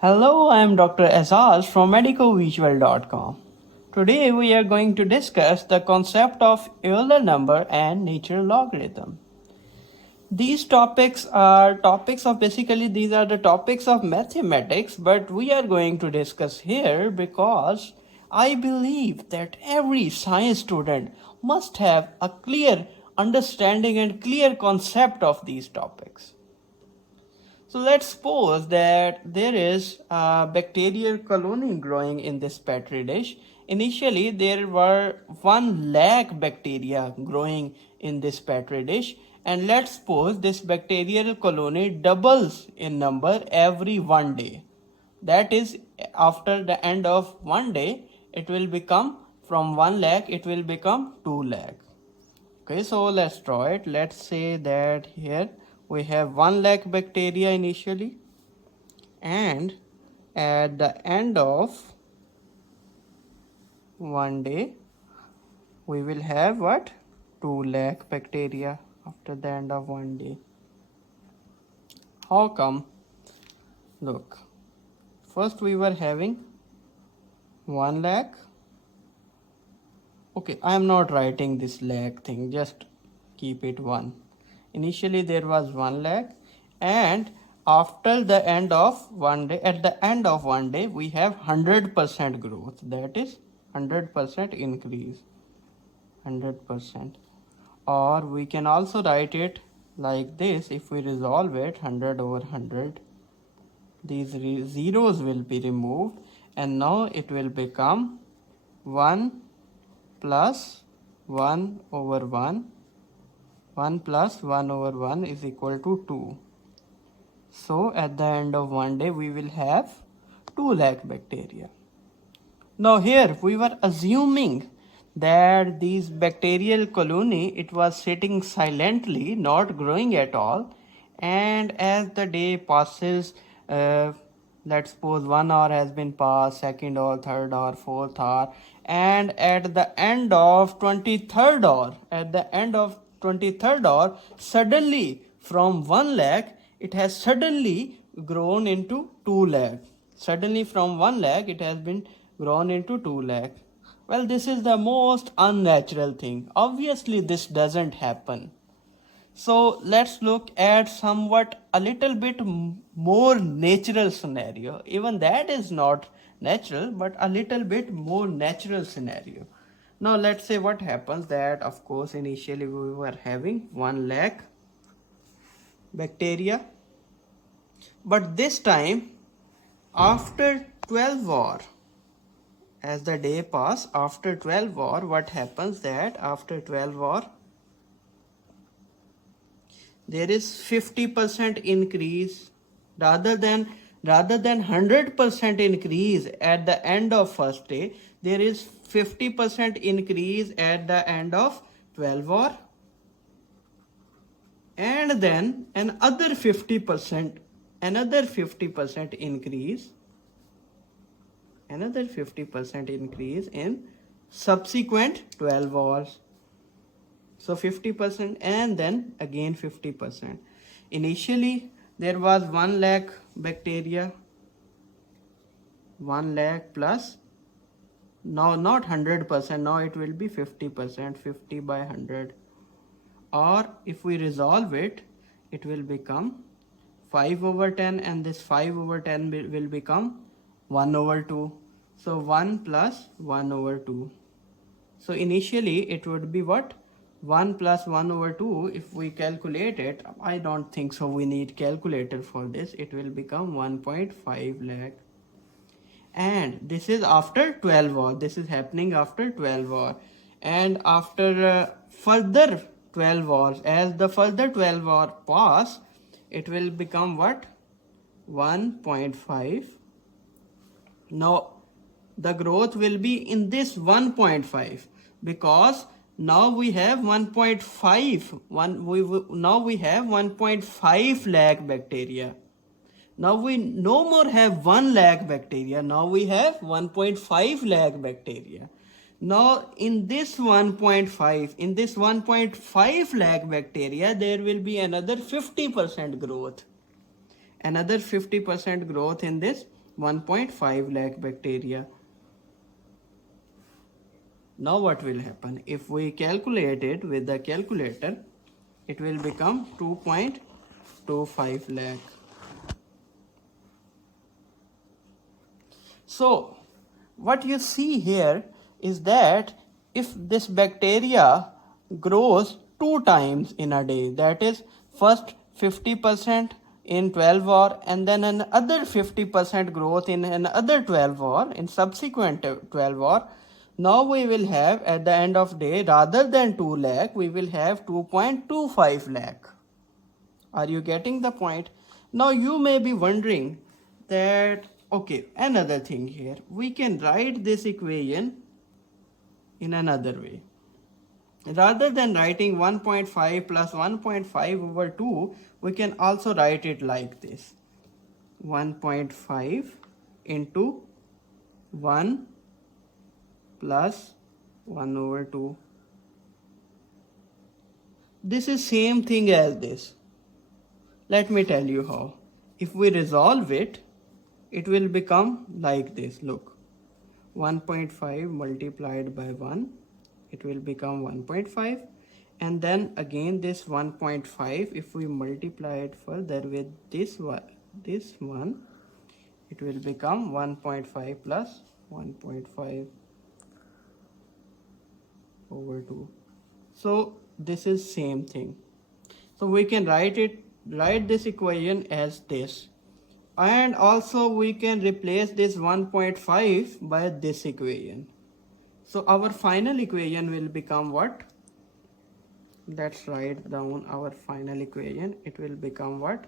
Hello, I am Dr. Aizaz from MedicoVisual.com. Today we are going to discuss the concept of Euler number and natural logarithm. These topics are topics of these are the topics of mathematics, but we are going to discuss here because I believe that every science student must have a clear understanding and clear concept of these topics. So let's suppose that there is a bacterial colony growing in this petri dish. Initially, there were 1 lakh bacteria growing in this petri dish, and let's suppose this bacterial colony doubles in number every 1 day. That is, after the end of 1 day, it will become from 1 lakh, it will become 2 lakh. Okay, so let's draw it. Let's say that here we have 1 lakh bacteria initially, and at the end of 1 day we will have what? 2 lakh bacteria after the end of 1 day. How come? Look, first we were having 1 lakh. Okay, I am not writing this lakh thing, just keep it 1. Initially there was 1 lakh, and after the end of 1 day, at the end of 1 day, we have 100% growth. That is 100% increase. 100%. Or we can also write it like this. If we resolve it, 100 over 100, these zeros will be removed, and now it will become 1 plus 1 over 1. 1 plus 1 over 1 is equal to 2. So at the end of 1 day we will have 2 lakh bacteria. Now here we were assuming that these bacterial colony, it was sitting silently, not growing at all, and as the day passes, let's suppose 1 hour has been passed, second hour, third hour, fourth hour, and at the end of 23rd hour, suddenly from 1 lakh it has suddenly grown into 2 lakh. Suddenly from 1 lakh it has been grown into 2 lakh. Well, this is the most unnatural thing. Obviously this doesn't happen. So let's look at somewhat a little bit more natural scenario. Even that is not natural, but a little bit more natural scenario. Now let's say what happens that, of course, initially we were having 1 lakh bacteria, but this time after 12 hour, as the day pass, after 12 hour, what happens that after 12 hour there is 50% increase rather than 100% increase at the end of first day. There is 50% increase at the end of 12 hour, and then another 50% increase, in subsequent 12 hours. So 50% and then again 50%. Initially there was 1 lakh bacteria, 1 lakh plus, now not 100%, now it will be 50%, 50 by 100. Or if we resolve it, it will become 5 over 10, and this 5 over 10 will become 1 over 2. So 1 plus 1 over 2. So initially it would be what? 1 plus 1 over 2. If we calculate it, I don't think so we need calculator for this, it will become 1.5 lakh. And this is after 12 hours. This is happening after 12 hours. And after further 12 hours, as the further 12 hours pass, it will become what? 1.5. Now the growth will be in this 1.5, because now we have 1.5 now we have 1.5 lakh bacteria. Now we no more have 1 lakh bacteria, now we have 1.5 lakh bacteria. Now in this 1.5 lakh bacteria, there will be another 50% growth. In this 1.5 lakh bacteria. Now what will happen? If we calculate it with the calculator, it will become 2.25 lakh. So what you see here is that if this bacteria grows 2 times in a day, that is first 50% in 12 hour and then another 50% growth in another 12 hour in subsequent 12 hour, now we will have at the end of day, rather than 2 lakh, we will have 2.25 lakh. Are you getting the point? Now you may be wondering that, okay, another thing here, we can write this equation in another way. Rather than writing 1.5 plus 1.5 over 2, we can also write it like this. 1.5 into 1 plus 1 over 2. This is same thing as this. Let me tell you how. If we resolve it, it will become like this. Look, 1.5 multiplied by 1, it will become 1.5. And then again this 1.5, if we multiply it further with this one, it will become 1.5 plus 1.5 over 2. So this is same thing. So we can write this equation as this, and also we can replace this 1.5 by this equation. So our final equation will become what? Let's write down our final equation. It will become what?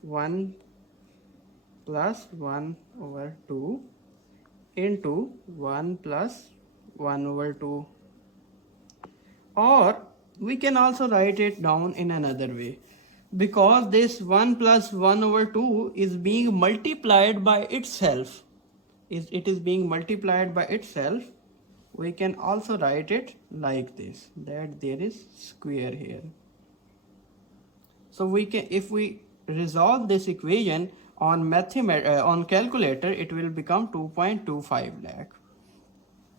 1 plus 1 over 2 into 1 plus 1 over 2. Or we can also write it down in another way. Because this 1 plus 1 over 2 is being multiplied by itself. It is being multiplied by itself. We can also write it like this, that there is square here. So we can, if we resolve this equation on calculator, it will become 2.25 lakh.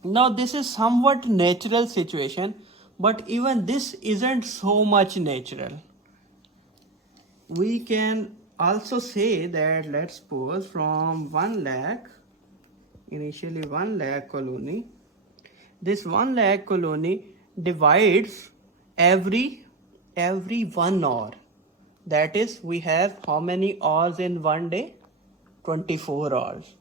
Now this is somewhat natural situation, but even this isn't so much natural. We can also say that, let's suppose from 1 lakh, initially 1 lakh colony, this 1 lakh colony divides every 1 hour. That is, we have how many hours in one day? 24 hours.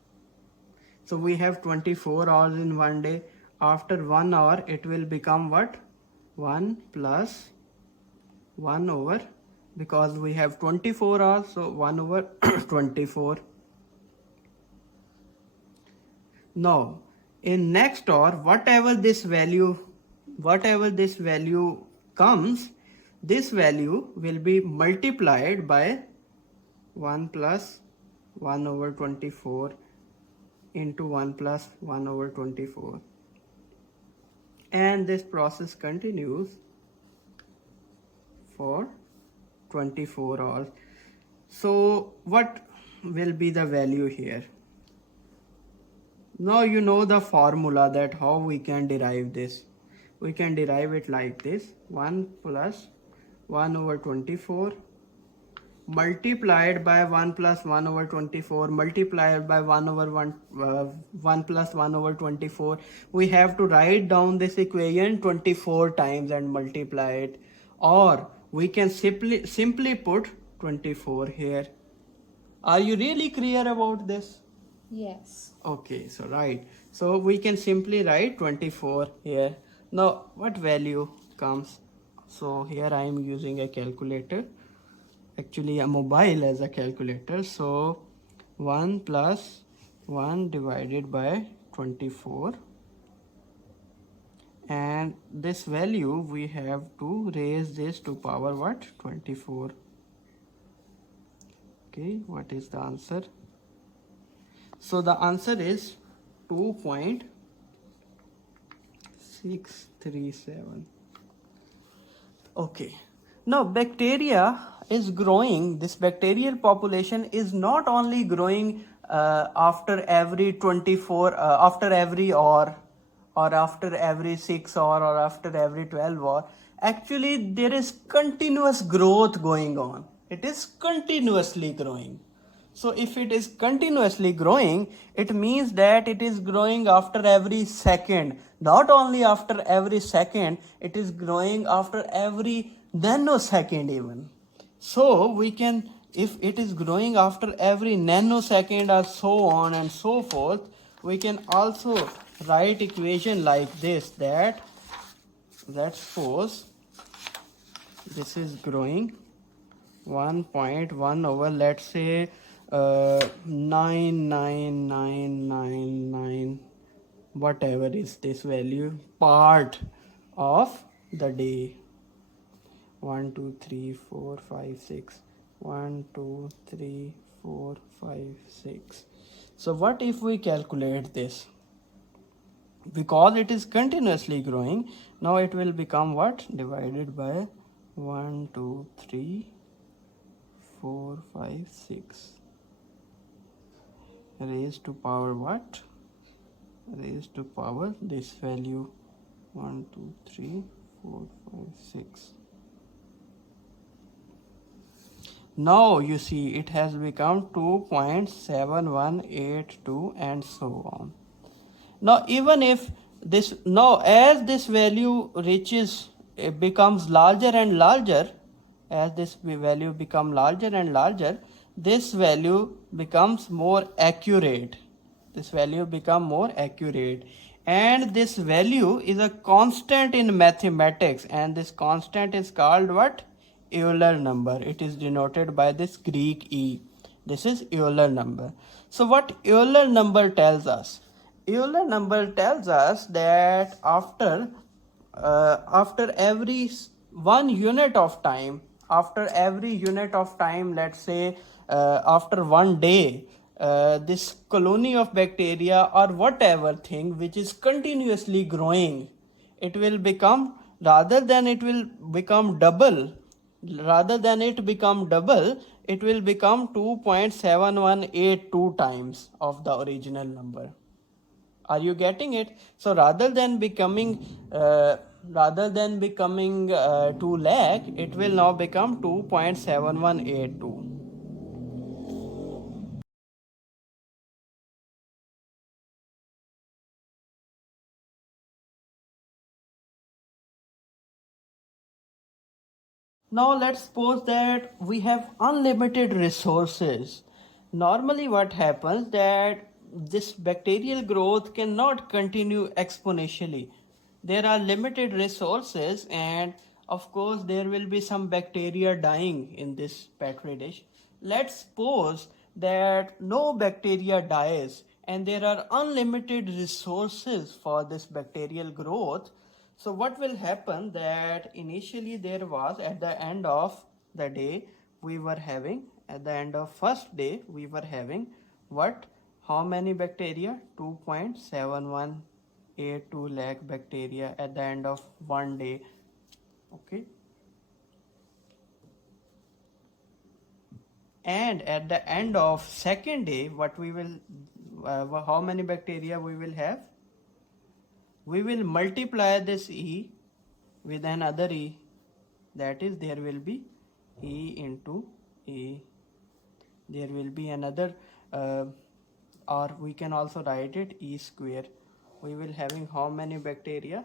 So we have 24 hours in one day. After 1 hour, it will become what? 1 plus 1 over, because we have 24 hours, so 1 over 24. Now, in next hour, whatever this value comes, this value will be multiplied by 1 plus 1 over 24 into 1 plus 1 over 24. And this process continues for 24 hours. So what will be the value here? Now you know the formula, that how we can derive this. We can derive it like this: 1 plus 1 over 24 multiplied by 1 plus 1 over 24 multiplied by 1 over 1 plus 1 over 24. We have to write down this equation 24 times and multiply it, or we can simply put 24 here. Are you really clear about this? Yes. Okay, so right. So we can simply write 24 here. Now what value comes? So here I am using a calculator, actually a mobile as a calculator. So 1 plus 1 divided by 24, and this value we have to raise this to power what? 24. Okay, what is the answer? So the answer is 2.637. Okay. Now bacteria is growing. This bacterial population is not only growing after every 24, after every hour, or after every 6 hour, or after every 12 hour. Actually there is continuous growth going on. It is continuously growing. So if it is continuously growing, it means that it is growing after every second. Not only after every second, it is growing after every nanosecond even. So we can, if it is growing after every nanosecond or so on and so forth, we can also write equation like this, that let's suppose this is growing 1.1 over, let's say, 99999, whatever is this value, part of the day. 1 2 3 4 5 6, 1 2 3 4 5 6. So what if we calculate this? Because it is continuously growing, now it will become what? Divided by 1 2 3 4 5 6 raised to power what? Raised to power this value, 1 2 3 4 5 6. Now you see it has become 2.7182 and so on. Now even if this, now as this value reaches, it becomes larger and larger, as this value become larger and larger, this value becomes more accurate. This value become more accurate, and this value is a constant in mathematics, and this constant is called what? Euler number. It is denoted by this Greek E. This is Euler number. So what Euler number tells us? Euler number tells us that after every 1 unit of time, after every unit of time, let's say after 1 day, this colony of bacteria or whatever thing which is continuously growing, it will become, rather than it will become double, rather than it become double, it will become 2.7182 times of the original number. Are you getting it? So rather than becoming 2 lakh, it will now become 2.7182. Now let's suppose that we have unlimited resources. Normally what happens that this bacterial growth cannot continue exponentially. There are limited resources, and of course there will be some bacteria dying in this petri dish. Let's suppose that no bacteria dies and there are unlimited resources for this bacterial growth. So what will happen that initially there was, at the end of the day we were having, at the end of first day we were having what? How many bacteria? 2.7182 lakh bacteria at the end of 1 day. Okay. And at the end of second day, what we will, how many bacteria we will have? We will multiply this E with another E, that is there will be E into E. There will be another, or we can also write it E square. We will having how many bacteria?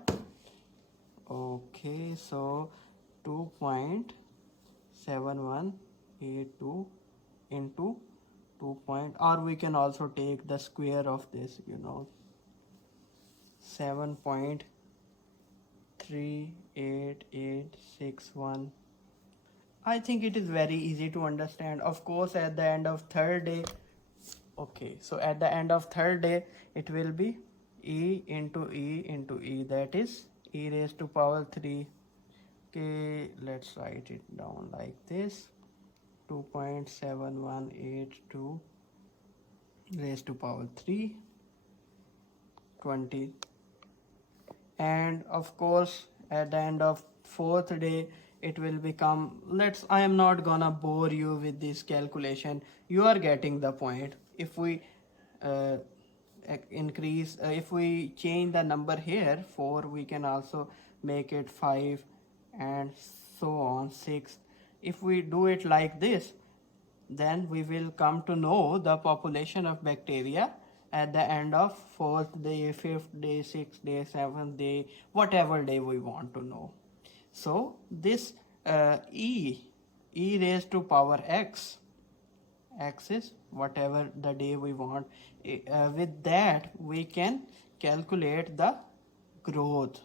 Okay, so 2.7182 into 2 or we can also take the square of this, 7.38861. I think it is very easy to understand. Of course, at the end of third day, okay, so at the end of third day, it will be E into E into E, that is E raised to power 3. Okay, let's write it down like this, 2.7182 raised to power 3, 20. And of course, at the end of fourth day, it will become, I am not gonna bore you with this calculation. You are getting the point. if we uh, increase, if we change the number here 4, we can also make it 5 and so on 6. If we do it like this, then we will come to know the population of bacteria at the end of 4th day, 5th day, 6th day, 7th day, whatever day we want to know. So this e raised to power x, x is whatever the day we want, with that we can calculate the growth.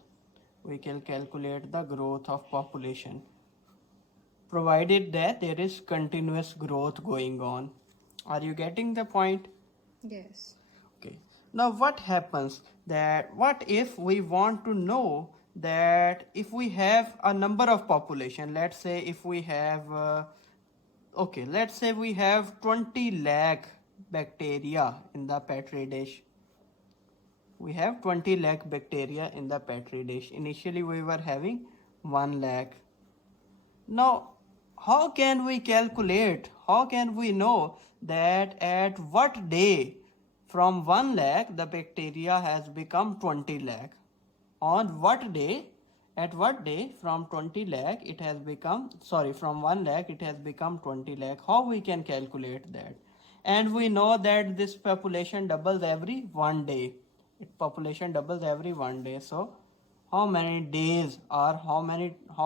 We can calculate the growth of population, provided that there is continuous growth going on. Are you getting the point? Yes. Okay. Now what happens, that what if we want to know that if we have a number of population, let's say if we have okay, let's say we have 20 lakh bacteria in the petri dish. We have 20 lakh bacteria in the petri dish. Initially we were having 1 lakh. Now, how can we calculate, how can we know that at what day from 1 lakh the bacteria has become 20 lakh? On what day, at what day from 20 lakh it has become, sorry, from 1 lakh it has become 20 lakh? How we can calculate that? And we know that this population doubles every 1 day. Population doubles every 1 day. So how many days or how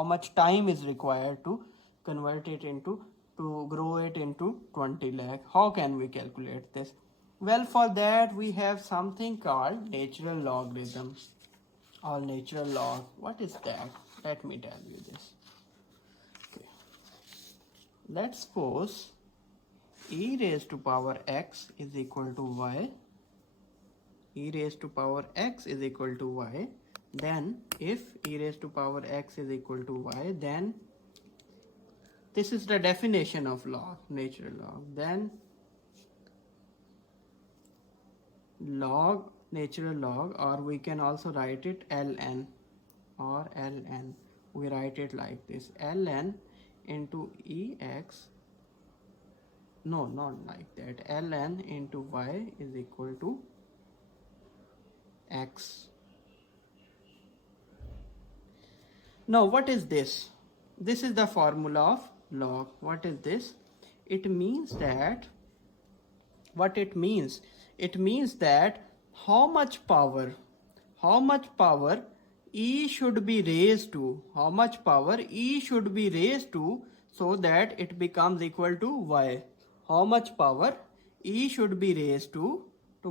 much time is required to convert it into, to grow it into 20 lakh? How can we calculate this? Well, for that we have something called natural logarithm or natural log. What is that? Let me tell you this. Okay, let's suppose e raised to power x is equal to y, e raised to power x is equal to y, then if e raised to power x is equal to y, then this is the definition of log, natural log. Then log, natural log, or we can also write it ln, or ln. We write it like this, ln into ex, no, not like that, ln into y is equal to x. Now what is this? This is the formula of log. What is this? It means that, what it means? It means that how much power e should be raised to, how much power e should be raised to so that it becomes equal to y. How much power e should be raised to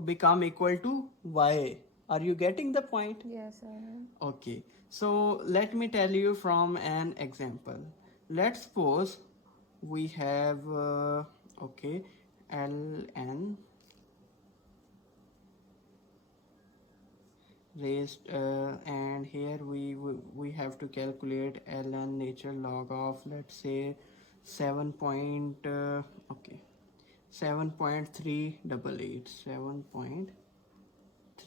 become equal to y. Are you getting the point? Yes, I am. Okay, so let me tell you from an example. Let's suppose we have okay, ln raised and here we have to calculate ln natural log of, let's say 7 point okay, 7.388,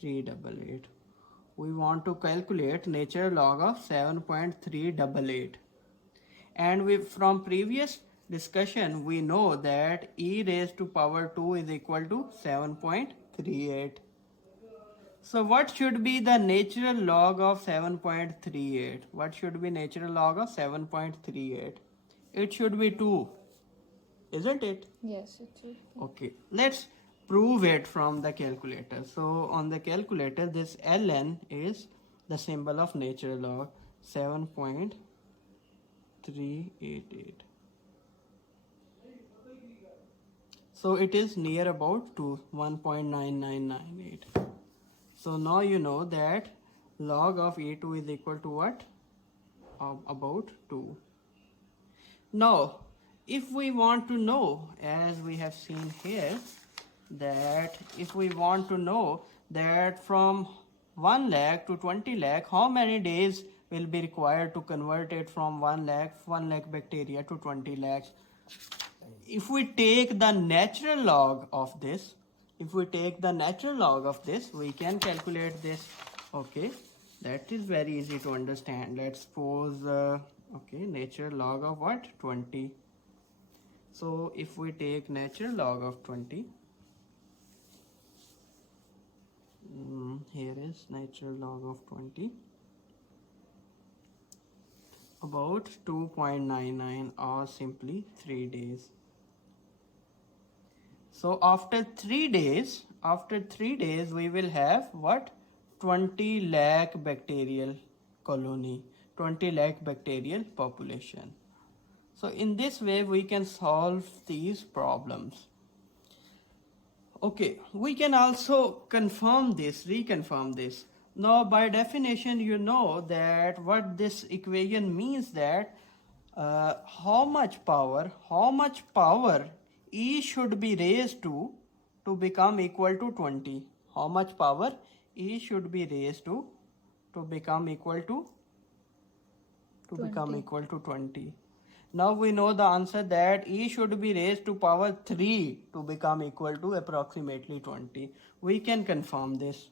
7.388. We want to calculate natural log of 7.388, and we, from previous discussion, we know that e raised to power 2 is equal to 7.38. So what should be the natural log of 7.38? What should be natural log of 7.38? It should be 2, isn't it? Yes, it should be. Okay, let's prove it from the calculator. So on the calculator, this ln is the symbol of natural log, 7.388. So it is near about to 1.9998. So now you know that log of a2 is equal to what? About 2. Now, if we want to know, as we have seen here, that if we want to know that from 1 lakh to 20 lakh, how many days will be required to convert it from 1 lakh bacteria to 20 lakhs? If we take the natural log of this, if we take the natural log of this, we can calculate this. Okay, that is very easy to understand. Let's suppose okay, natural log of what? 20. So if we take natural log of 20, is natural log of 20 about 2.99 or simply 3 days. So after 3 days, we will have what? 20 lakh bacterial colony, 20 lakh bacterial population. So in this way we can solve these problems. Okay, we can also reconfirm this. Now by definition you know that what this equation means, that how much power E should be raised to become equal to 20. How much power E should be raised to become equal to become 20. equal to 20. Now we know the answer, that E should be raised to power 3 to become equal to approximately 20. We can confirm this.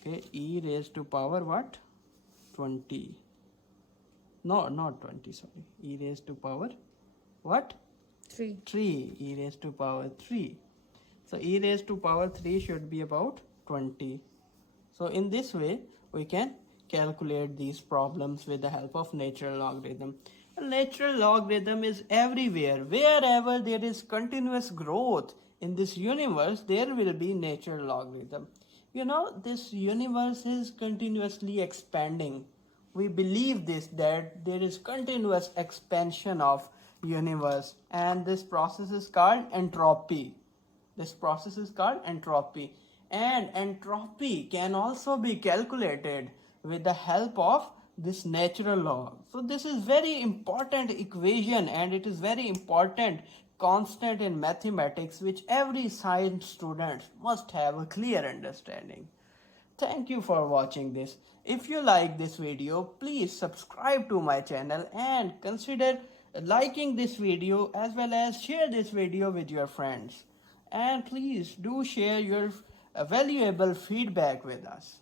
Okay, E raised to power what? 20. No, not 20, sorry. E raised to power what? 3. 3. E raised to power 3. So E raised to power 3 should be about 20. So in this way, we can calculate these problems with the help of natural logarithm. A natural logarithm is everywhere. Wherever there is continuous growth in this universe, there will be natural logarithm. You know, this universe is continuously expanding. We believe this, that there is continuous expansion of universe, and this process is called entropy. This process is called entropy, and entropy can also be calculated with the help of this natural law. So this is very important equation, and it is very important constant in mathematics, which every science student must have a clear understanding. Thank you for watching this. If you like this video, please subscribe to my channel and consider liking this video, as well as share this video with your friends. And please do share your valuable feedback with us.